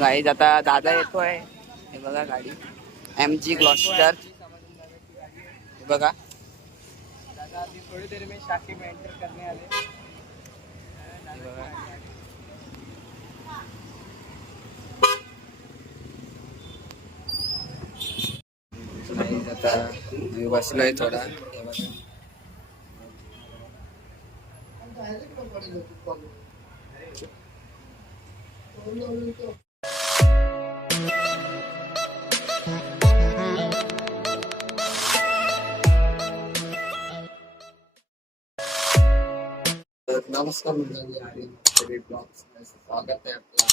गाडी आता दादा येतोय. हे बघा गाडी. एम जी ग्लॉस्टर हे बघा. दादा अभी थोड़ी देर में शाखी में एंटर करने वाले आता मी बसलोय थोडा. हे बघा. नमस्कार मंडळी आणि तरी ब्लॉग्स स्वागत आहे आपला.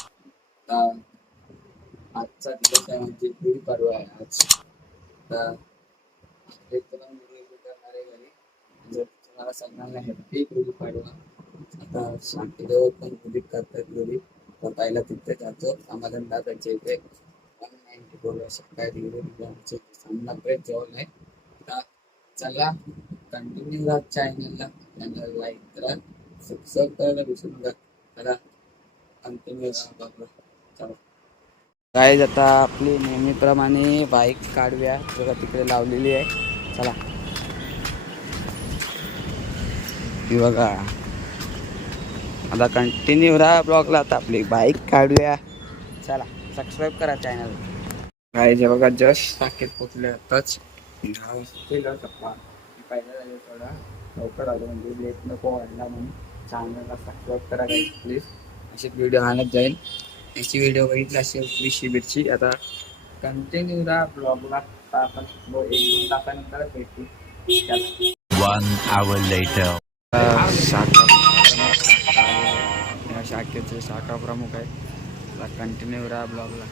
आजचा दिवस आहे म्हणजे गुढीपाडवा आहे आज. तर एक तुला व्हिडिओ करणार आहे घरी. जर तुम्हाला सांगणार नाही हॅपी गुढीपाडवा आता शांती शांतीदेव पण गुढी करतात गुढी तर पहिला तिथे जातो. समाधान दादाच्या इथे वन नाईन्टी सामना जेवण आहे. आता चला कंटिन्यू राहा चॅनलला चॅनल लाईक करा. सबस्क्राईब करायला विसरू नका. कंटिन्यू राहा बघा चला. काय आता आपली नेहमीप्रमाणे बाईक काढूया. बघा तिकडे लावलेली आहे. चला. बघा. आता कंटिन्यू राहा ब्लॉगला आता आपली बाईक काढूया. चला सबस्क्राईब करा चॅनल काय जे बघा जस्ट टाकेत पोचले आताच. पहिला थोडा. लवकर आलो म्हणजे लेट नको वाढला म्हणून. चॅनलला सबस्क्राईब करा प्लीज अशी व्हिडिओ आणत जाईल. याची व्हिडिओ बघितली अशी शिबिरची आता कंटिन्यू राहा ब्लॉगला आपण एक दोन तासानंतर भेटू. One hour later. शाखेचे शाखा प्रमुख आहे कंटिन्यू राहा ब्लॉगला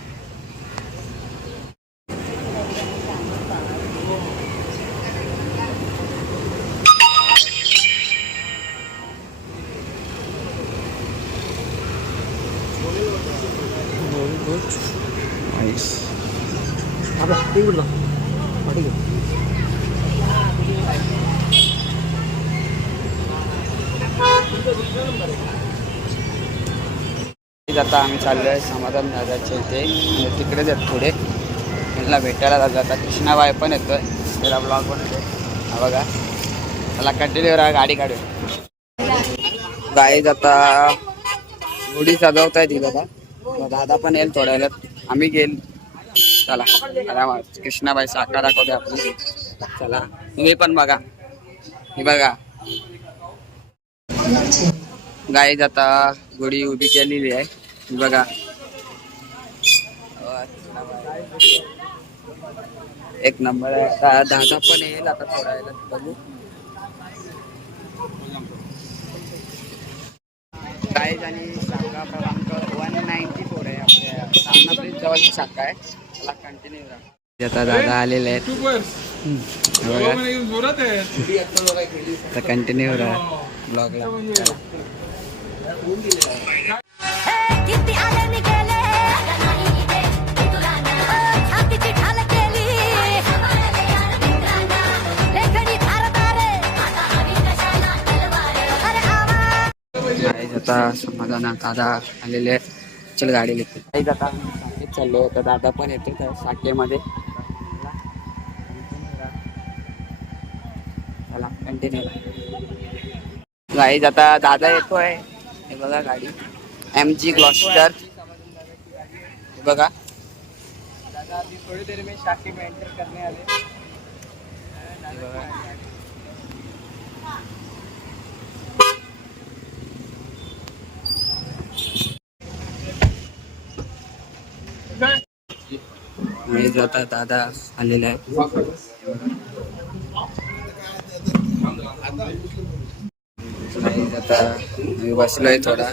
Nice. आता आम्ही चाललोय समाधान दादाच्या इथे. तिकडेच आहेत पुढे. त्यांना भेटायला जातो आता कृष्णाबाई पण येतोय. त्याला ब्लॉग बनतोय हा बघा. त्याला कंटिन्यू राहा. गाडी काढू गाईज आता गुढी सजवत आहे दादा. दादा पण येईल थोड्या वेळात. आम्ही गेल चला. आरामात कृष्णाबाई साखा दाखवते आपली. चला. तुम्ही पण बघा. हे बघा. गाईज आता गुढी उभी केलेली आहे. बघा. एक नंबर आहे. दादा पण येईल आता थोडा बघू. गाईज आणि शाखा क्रमांक वन नाईन्टी फोर आहे. आपल्या सामना ब्रिज जवळची शाखा आहे. त्याला कंटिन्यू राहा आता दादा आलेले आहेत. हे कंटिन्यू राहा ब्लॉगला आता समाधान दादा आलेले आहेत. चल गाडी घेते. आता आम्ही शाखेत चाललो. तर दादा पण येतो त्या शाखेमध्ये. चला कंटिन्यू गाईज आता दादा येतोय. हे बघा गाडी. एम जी ग्लॉस्टर हे बघा. दादा अभी थोड़ी देर में शाखी में एंटर करने वाले गाईज आता दादा आलेला आहे गाईज आता मी बसलोय थोडा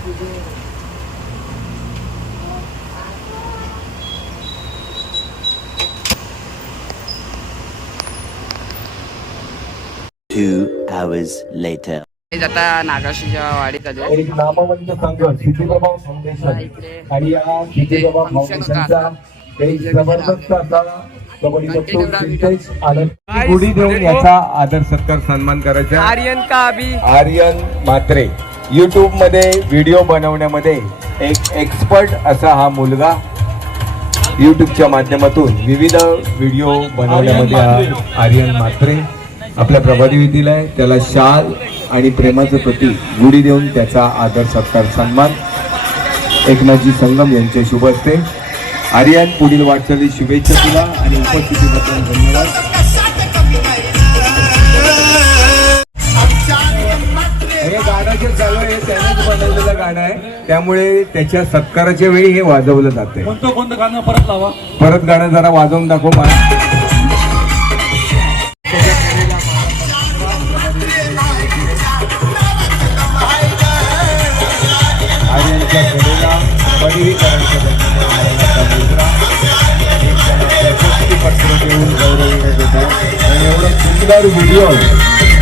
हे बघा hours later. Guys, आता नागाशीच्या वाडीत आलो एक नामवंत संघ सिद्धीप्रभाव फाउंडेशन आणि या सिद्धीप्रभाव फाउंडेशनचा एक जबरदस्त असा कबड्डीचा तो vintage आनंद गुढी देऊन याचा आदर सत्कार सन्मान करायचा. आर्यन का अभी? आर्यन म्हात्रे. युट्यूबमध्ये व्हिडिओ बनवण्यामध्ये एक एक्सपर्ट असा हा मुलगा युट्यूबच्या माध्यमातून विविध व्हिडिओ बनवण्यामध्ये हा आर्यन म्हात्रे. आपल्या प्रभारी विधीला आहे. त्याला शाल आणि प्रेमाचं प्रतीक गुढी देऊन त्याचा आदर सत्कार सन्मान. एकनाथजी संगम यांचे शुभ असते. आर्यन पुढील वाटचाली शुभेच्छा तुला आणि उपस्थितीबद्दल धन्यवाद. हे गाणं जे चालू आहे त्यानेच बनवलेलं गाणं आहे. त्यामुळे त्याच्या सत्काराच्या वेळी हे वाजवलं जाते कोणतं कोणतं गाणं? परत लावा. परत गाणं जरा वाजवून दाखव मला. कलेला कधीही देऊन गौरविण्यात येतं आणि एवढं सुंदर व्हिडिओ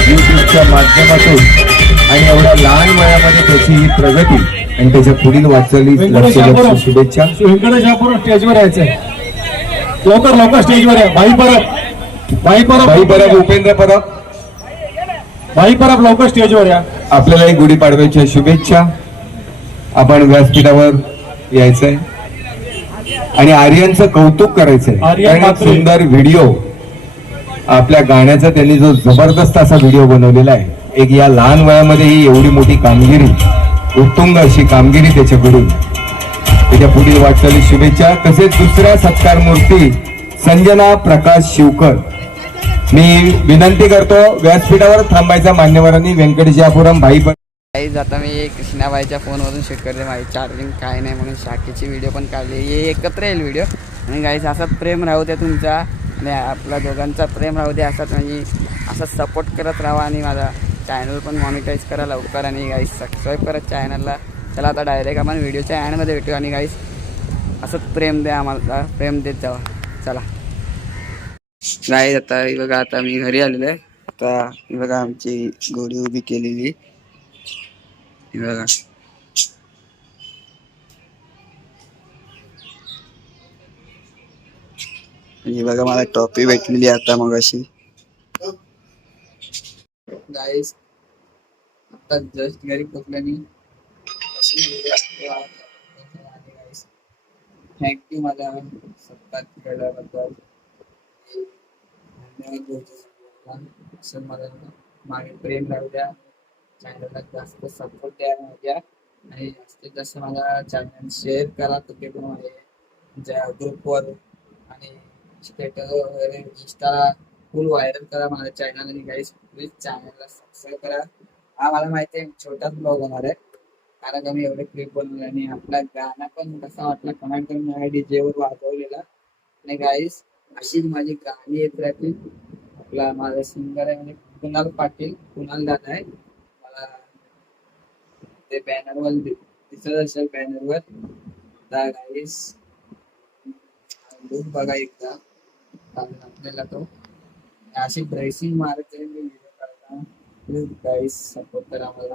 युट्यूबच्या माध्यमातून आणि एवढ्या लहान वयामध्ये त्याची ही प्रगती आणि त्याच्या पुढील वाटचाली शुभेच्छा व्यंकटेश आपण स्टेजवर यायचंय लवकर लवकर स्टेजवर या बाई परब बाई परब बाई परब उपेंद्र परब बाई परब लवकर स्टेजवर या आपल्यालाही गुढीपाडव्याच्या शुभेच्छा. आपण व्यासपीठावर यायचंय. आणि आर्यनचं कौतुक म्हात्रे. सुंदर व्हिडिओ आपल्या गाण्याचा त्यांनी जो जबरदस्त असा व्हिडिओ बनवलेला आहे. एक या लहान वयामध्ये ही एवढी मोठी कामगिरी उत्तुंग अशी कामगिरी त्याच्याकडून. त्याच्या पुढील वाटचाली शुभेच्छा. तसेच दुसऱ्या सत्कार मूर्ती संजना प्रकाश शिवकर. मी विनंती करतो व्यासपीठावर थांबायचा मान्यवरांनी. व्यंकटेशापुरम भाई पण गाईज आता मी कृष्णाबाईच्या फोनवरून शूट करते माझी चार्जिंग काय नाही म्हणून शाखेची व्हिडिओ पण काढली. हे एकत्र येईल व्हिडिओ आणि गाईज असाच प्रेम राहू द्या तुमचा. आणि आपल्या दोघांचा प्रेम राहू द्या. असाच म्हणजे असा सपोर्ट करत राहा आणि माझा चॅनल पण मॉनिटाईज करा लवकर. आणि गाईज सबस्क्राईब करा चॅनलला चला आता डायरेक्ट आपण व्हिडिओच्या अँडमध्ये भेटू. आणि गाईस असंच प्रेम द्या आम्हाला. प्रेम देत जावा. चला. नाही आता बघा आता मी घरी आलेलो आहे. आता बघा आमची गोडी उभी केलेली. हे बघा हे बघा मला टॉपी भेटलेली आता मग अशी गाईस आता जस्ट घरी पोचल्याने थँक्यू माझ्या सत्कार खेळल्याबद्दल धन्यवाद बोलतो मला मागे प्रेम राहू द्या चॅनलला जास्त सपोर्ट द्या माझ्या. आणि जास्तीत जास्त मला चॅनल शेअर करा कुठे पण माझे ज्या ग्रुपवर आणि स्टेटस वगैरे इंस्टाला फुल व्हायरल करा माझ्या चॅनल आणि गाईस प्लीज चॅनलला सबस्क्राईब करा. हा मला माहिती आहे छोटाच ब्लॉग होणार आहे. कारण का मी एवढे क्लिप बनवले आणि आपला गाणं पण कसा वाटला कमेंट करून माझ्या DJ वाजवलेला. आणि गाईस अशीच माझी गाणी येत राहतील. आपला माझा सिंगर आहे म्हणजे कुणाल पाटील कुणाल दादा आहे. ते बॅनर वर दिसत असेल बॅनर वर. गाईस बघा एकदा. आपल्याला तो. अशी ड्रेसिंग मारत आहे मी व्हिडिओ प्लीज गाईस सपोर्ट करा मला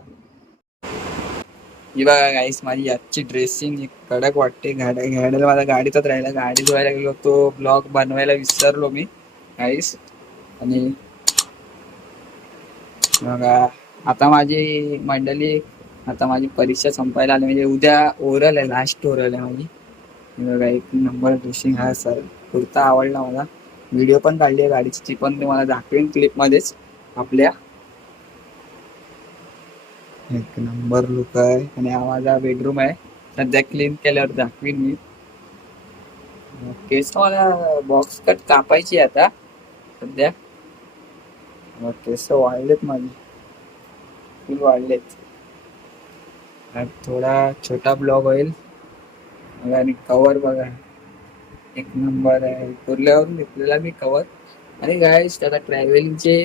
ही बघा गाईस माझी आजची ड्रेसिंग एक कडक वाटते. गाड्या घ्यायला माझा गाडीतच राहिला. गाडी धुवायला गेलो तो ब्लॉग बनवायला विसरलो मी गाईस आणि बघा आता माझी मंडळी आता माझी परीक्षा संपायला आली म्हणजे उद्या ओरल आहे लास्ट ओरल आहे माझी. बघा एक नंबर ड्रेसिंग हा सर कुर्ता आवडला मला. व्हिडिओ पण काढली आहे गाडीची ती पण तुम्हाला दाखवेन क्लिपमध्येच आपल्या एक नंबर लुक आहे आणि हा माझा बेडरूम आहे. सध्या क्लीन केल्यावर दाखवीन मी. केस मला बॉक्स कट कापायची आहे आता. सध्या. केस वाढलेत माझे. फुल वाढलेत. थोडा छोटा ब्लॉग होईल. आणि कवर बघा. एक नंबर आहे. कुर्ल्यावरून घेतलेला मी कवर आणि गायस त्याला ट्रॅव्हलिंगचे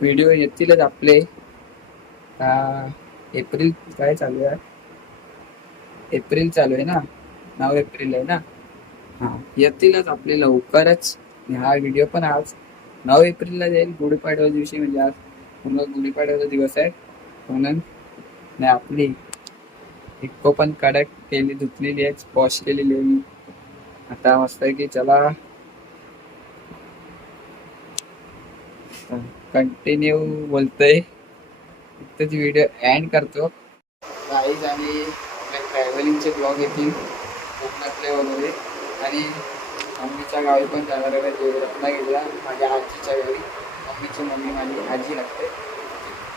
व्हिडिओ येतीलच आपले. एप्रिल काय चालू आहे? एप्रिल चालू आहे ना? नऊ एप्रिल आहे ना? हां येतीलच आपले लवकरच. हा व्हिडिओ पण आज नऊ एप्रिलला जाईल. गुढीपाडव्या दिवशी म्हणजे आज पूर्ण गुढीपाडव्याचा दिवस आहे. म्हणून नाही आपली इको पण कडक केली धुतलेली आहे पॉश केलेली आहे. मी आता मस्त आहे की चला. कंटिन्यू बोलतोय. इथंच व्हिडिओ एंड करतो. गाईज आणि ट्रॅव्हलिंगचे ब्लॉग येतील कोकणातले वगैरे. आणि मम्मीच्या गावी पण जाणार आहे म्हणजे जे गेला माझ्या आजीच्या गावी मम्मीची मम्मी माझी आजी लागते.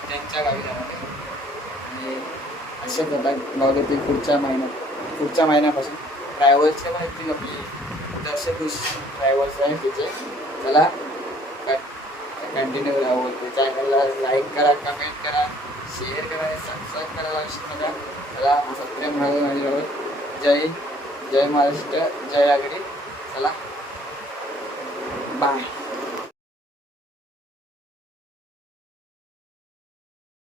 त्यांच्या गावी जाणार आहे. आणि असे प्रकार ब्लॉग येतील पुढच्या महिन्यात पुढच्या महिन्यापासून. ट्रॅव्हल्सचे पण येतील आपली दर्शकुश ट्रॅव्हल्स आहे तिचे त्याला कंटिन्यू राहावं बोलते चॅनलला लाईक करा कमेंट करा शेअर करा सबस्क्राईब करायला विसरू नका त्याला सबस्क्राईब मिळालं माझ्याबरोबर जय जय महाराष्ट्र जय आगरी चला. बाय